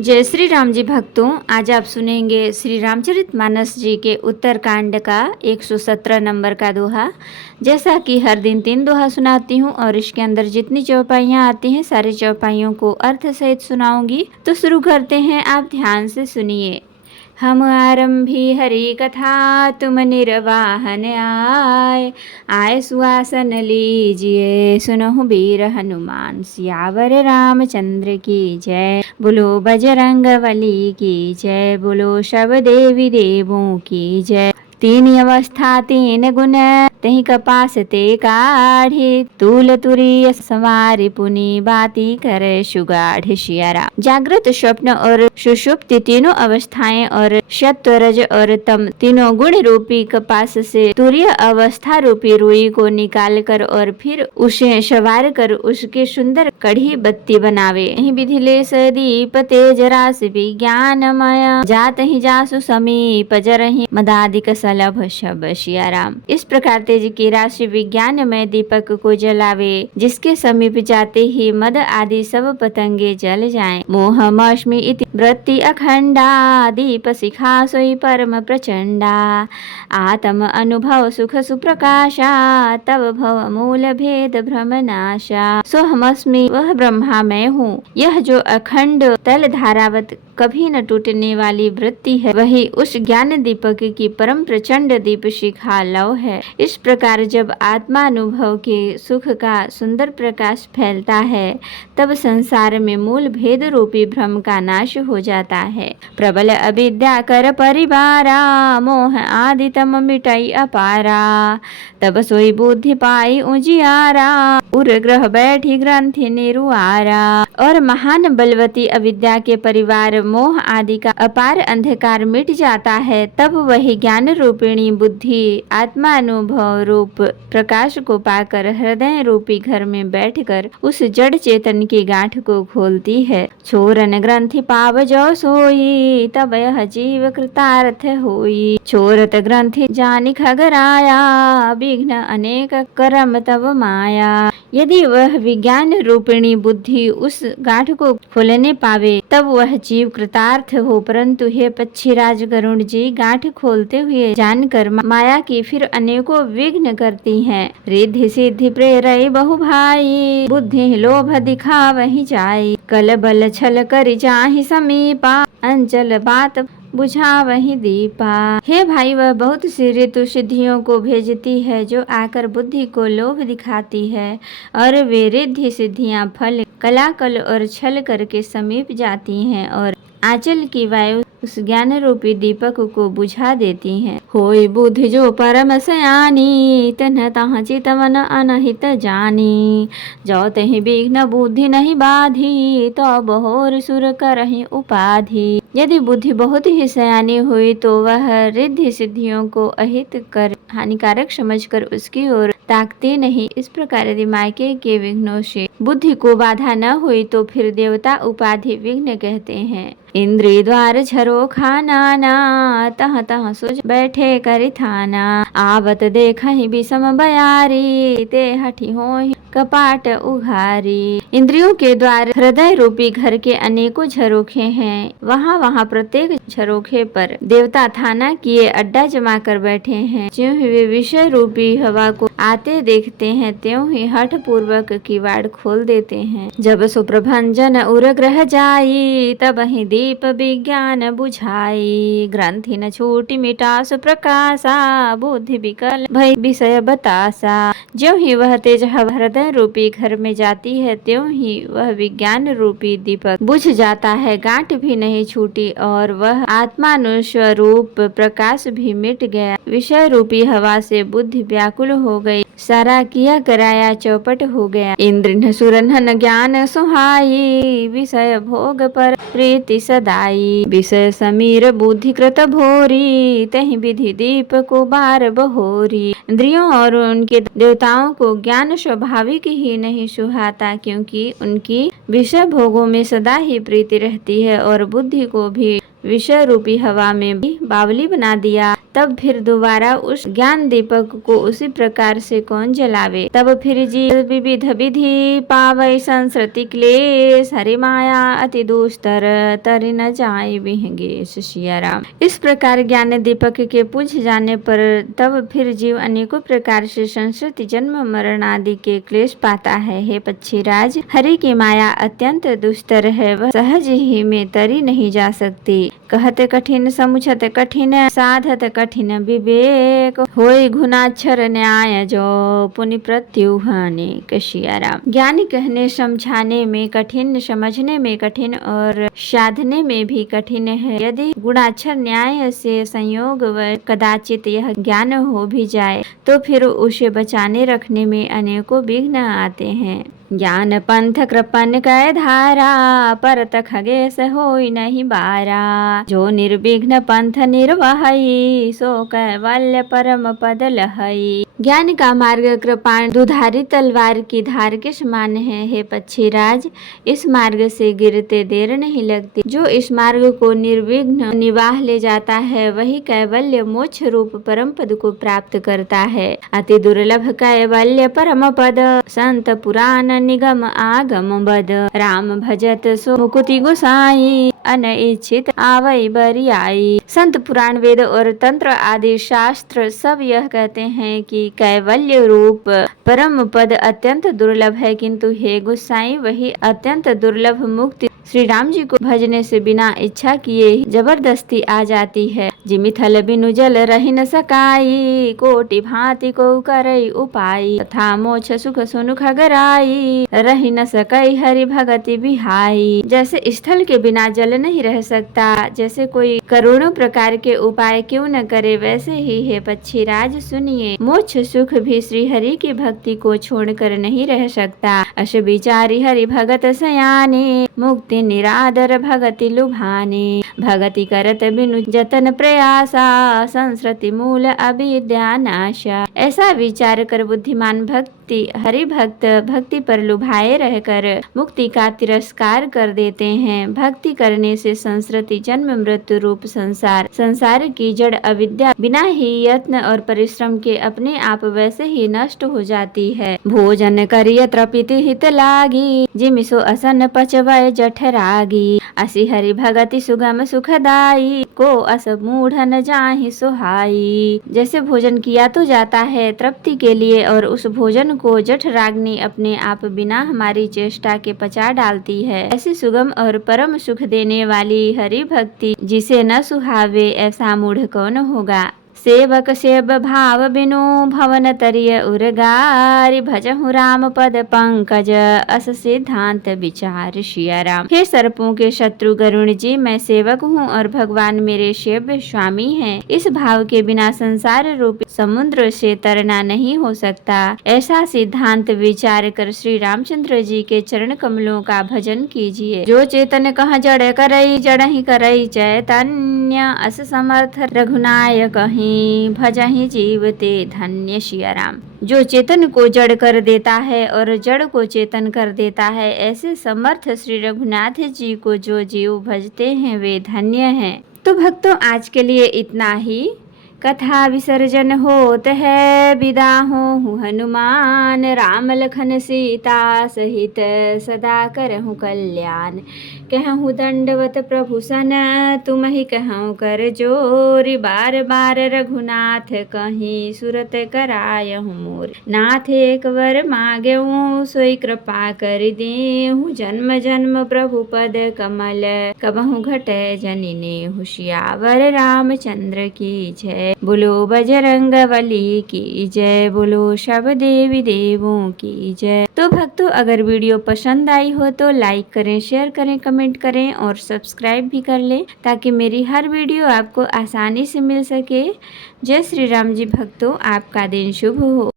जय श्री राम जी भक्तों, आज आप सुनेंगे श्री रामचरितमानस जी के उत्तरकांड का 117 नंबर का दोहा। जैसा कि हर दिन 3 दोहा सुनाती हूँ और इसके अंदर जितनी चौपाइयाँ आती हैं सारी चौपाइयों को अर्थ सहित सुनाऊंगी। तो शुरू करते हैं, आप ध्यान से सुनिए। हम आरंभी हरि कथा तुम निर्वाहन आए सुआसन लीजिए सुनहु वीर हनुमान सियावर रामचंद्र की जय। बोलो बजरंग बली की जय, बोलो सब देवी देवों की जय। तीन अवस्था तीन गुण तही कपास ते काढ़े तूल तुरीय सवारी पुनि बाती करे सुगाढ़। सियारा जागृत स्वप्न और सुषुप्ति तीनों अवस्थाएं और सत्व रज और तम तीनों गुण रूपी कपास से तुरीय अवस्था रूपी रुई को निकाल कर और फिर उसे सवार कर उसके सुंदर कढ़ी बत्ती बनावे। विधि ले दीप तेज रास विज्ञानमय जात ही जासु समीप जरहि मदादिक सलभ शब। सियाराम इस प्रकार तेज की राशि विज्ञान में दीपक को जलावे जिसके समीप जाते ही मद आदि सब पतंगे जल जाएं। मोहमश्मि इति वृत्ति अखंडा दीप शिखा सोई परम प्रचंडा आत्म अनुभव सुख सुप्रकाशा तब भव मूल भेद भ्रम नाशा। सोहमस्मि वह ब्रह्मा मैं हूँ। यह जो अखंड तल धारावत कभी न टूटने वाली वृत्ति है वही उस ज्ञान दीपक की परम प्रचंड दीप शिखा लौ है। इस प्रकार जब आत्मानुभव के सुख का सुंदर प्रकाश फैलता है तब संसार में मूल भेद रूपी भ्रम का नाश हो जाता है। प्रबल अविद्या कर परिवारा मोह आदि तम मिटाई अपारा तब सोई बुद्धि पाई उजियारा उर ग्रह बैठी ग्रंथि निरुआरा। और महान बलवती अविद्या के परिवार मोह आदि का अपार अंधकार मिट जाता है तब वही ज्ञान रूपिणी बुद्धि आत्मानुभव रूप प्रकाश को पाकर हृदय रूपी घर में बैठकर उस जड़ चेतन की गांठ को खोलती है। छोरन ग्रंथि पाव जो सोई तब यह जीव कृतार्थ होई छोरत ग्रंथि जानि खगराया विघ्न अनेक करम तब माया। यदि वह विज्ञान रूपिणी बुद्धि उस गांठ को खोलने पावे तब वह जीव कृतार्थ हो, परंतु हे पक्षीराज गरुड़ जी गांठ खोलते हुए जानकर माया की फिर अनेकों विघ्न करती हैं। रिद्धि सिद्धि प्रेरई बहु भाई बुद्धि लोभ दिखा वही जाई कल बल छल कर जाहि समीपा अंचल बात बुझा वही दीपा। हे भाई, वह बहुत सी ऋतु सिद्धियों को भेजती है जो आकर बुद्धि को लोभ दिखाती है और वे रिद्धि सिद्धियां फल कला कल और छल करके समीप जाती हैं और आंचल की वायु उस ज्ञान रूपी दीपक को बुझा देती हैं। होई बुद्धि जो परम सयानी तन्ह तहाँ चितवन अनहित जानी जो तहि विघ्न बुद्धि नहीं बाधी तो बहोर सुर करहि उपाधि। यदि बुद्धि बहुत ही सयानी हुई तो वह रिद्धि सिद्धियों को अहित कर हानिकारक समझकर उसकी ओर ताकती नहीं। इस प्रकार यदि मायके के विघ्नों से बुद्धि को बाधा न हुई तो फिर देवता उपाधि विघ्न कहते हैं। इंद्रिय द्वार झरो खाना ना तह तह सुज बैठे करि थाना आवत देखहि विषम बयारी ते हठी होहि कपाट उघारी। इंद्रियों के द्वार हृदय रूपी घर के अनेकों झरोखे हैं। वहाँ वहाँ प्रत्येक झरोखे पर देवता थाना किए अड्डा जमा कर बैठे हैं। ज्यों ही वे विषय रूपी हवा को आते देखते हैं त्यों ही हठ पूर्वक किवाड़ खोल देते हैं। जब सुप्रभंजन उरग्रह जाई तब ही दीप विज्ञान बुझाई ग्रंथि न छूटी मिटा सुप्रकाशा बुद्धि विकल भई विषय बतासा। ज्यों ही वह तेज हृदय रूपी घर में जाती है त्यों ही वह विज्ञान रूपी दीपक बुझ जाता है। गांठ भी नहीं छूटी और वह आत्मानुस्वरूप प्रकाश भी मिट गया। विषय रूपी हवा से बुद्धि व्याकुल हो गई, सारा किया कराया चौपट हो गया। इंद्र सुरन ज्ञान सुहाई विषय भोग पर प्रीति सदाई विषय समीर बुद्धि कृत भोरी तहि विधि दीप को बार बहोरी। इंद्रियों और उनके देवताओं को ज्ञान स्वाभाविक ही नहीं सुहाता क्योंकि उनकी विषय भोगों में सदा ही प्रीति रहती है और बुद्धि को भी विषय रूपी हवा में भी बावली बना दिया। तब फिर दोबारा उस ज्ञान दीपक को उसी प्रकार से कौन जलावे। तब फिर जीव विविध विधि पावै संसृति क्लेश, हरि माया अति दुस्तर तरि न जाय विहंगेश। सिया राम। इस प्रकार ज्ञान दीपक के बुझ जाने पर तब फिर जीव अनेकों प्रकार से संस्कृति जन्म मरण आदि के क्लेश पाता है। हे पक्षीराज, हरि की माया अत्यंत दुस्तर है, वह सहज ही में तरी नहीं जा सकती। कहत कठिन समुझत कठिन, साधत कठिन विवेक, होय घुनाक्षर न्याय जो पुनि प्रत्युहाने। कशिया राम। ज्ञानी कहने समझाने में कठिन, समझने में कठिन और साधने में भी कठिन है। यदि गुणाक्षर न्याय से संयोग व कदाचित यह ज्ञान हो भी जाए तो फिर उसे बचाने रखने में अनेकों विघ्न आते हैं। ज्ञान पंथ कृपन कै धारा, परत खगेश होय नहीं बारा, जो निर्विघ्न पंथ निर्वहई, सो कैवल्य परम पद लहई। ज्ञान का मार्ग कृपाण दुधारी तलवार की धार के समान है। हे पक्षीराज, इस मार्ग से गिरते देर नहीं लगती। जो इस मार्ग को निर्विघ्न निवाह ले जाता है वही कैवल्य मोक्ष रूप परम पद को प्राप्त करता है। अति दुर्लभ कैवल्य परम पद, संत पुराण निगम आगम बद, राम भजत सो मुकुति गोसाई, अनइच्छित आवै बरियाई। संत पुराण वेद और तंत्र आदि शास्त्र सब यह कहते हैं कि कैवल्य रूप परम पद अत्यंत दुर्लभ है, किंतु हे गोसाई वही अत्यंत दुर्लभ मुक्ति श्री राम जी को भजने से बिना इच्छा किए जबरदस्ती आ जाती है। जिमि थल बिनु जल रहि न सकाई, कोटि भांति को करई उपाई, तथा मोक्ष सुख सुनु खगराई, रहि न सकई हरि भगति बिहाई। जैसे स्थल के बिना जल नहीं रह सकता, जैसे कोई करोड़ों प्रकार के उपाय क्यों न करे, वैसे ही हे पक्षीराज सुनिए, मोक्ष सुख भी श्री हरि की भक्ति को छोड़कर नहीं रह सकता। अश विचारी हरि भगत सयाने, मुक्ति निरादर भगति लुभाने, भगति करत बिनु जतन प्रयासा, संस्कृति मूल अविद्या नाशा। ऐसा विचार कर बुद्धिमान हरि भक्त भक्ति पर लुभाए रहकर मुक्ति का तिरस्कार कर देते हैं। भक्ति करने से संस्कृति जन्म मृत्यु रूप संसार की जड़ अविद्या बिना ही यत्न और परिश्रम के अपने आप वैसे ही नष्ट हो जाती है। भोजन करिय तृपिति हित लागी, जिमिसो असन पचवय जठरागी, असी हरि भगति सुगम सुखदाई, को अस मूढ़ न जाहि सुहाई। जैसे भोजन किया तो जाता है तृप्ति के लिए, और उस भोजन को जठराग्नि अपने आप बिना हमारी चेष्टा के पचा डालती है। ऐसी सुगम और परम सुख देने वाली हरि भक्ति जिसे न सुहावे, ऐसा मूढ़ कौन होगा। सेवक सेव भाव बिनु भवन तरिय उरगारी, भजहु राम पद पंकज अस सिद्धांत विचार। सिया राम। हे सर्पों के शत्रु गरुण जी, मैं सेवक हूँ और भगवान मेरे सेव्य स्वामी हैं। इस भाव के बिना संसार रूपी समुद्र से तरना नहीं हो सकता। ऐसा सिद्धांत विचार कर श्री रामचंद्र जी के चरण कमलों का भजन कीजिए। जो चेतन कह जड़ करई, जड़ ही करई चैतन्य, अस समर्थ रघुनायक कहीं, भजहि जीवते धन्य। सिया राम। जो चेतन को जड़ कर देता है और जड़ को चेतन कर देता है, ऐसे समर्थ श्री रघुनाथ जी को जो जीव भजते हैं वे धन्य हैं। तो भक्तों, आज के लिए इतना ही। कथा विसर्जन होत है, विदा हो हनुमान, राम लखन सीता सहित सदा करहु कल्याण। कहूँ दंडवत प्रभु सन, तुम ही कहूँ कर जोरी, बार बार रघुनाथ कहीं सुरत करायहु मोर। नाथ एक वर मांगेहूँ, सोई कृपा कर देहूँ, जन्म जन्म प्रभु पद कमल, कबहु घटै जनिने। सियावर रामचंद्र की जय। बोलो बजरंगबली की जय। बोलो सब देवी देवों की जय। तो भक्तों, अगर वीडियो पसंद आई हो तो लाइक करें, शेयर करें, कमेंट करें और सब्सक्राइब भी कर लें, ताकि मेरी हर वीडियो आपको आसानी से मिल सके। जय श्री राम जी। भक्तों, आपका दिन शुभ हो।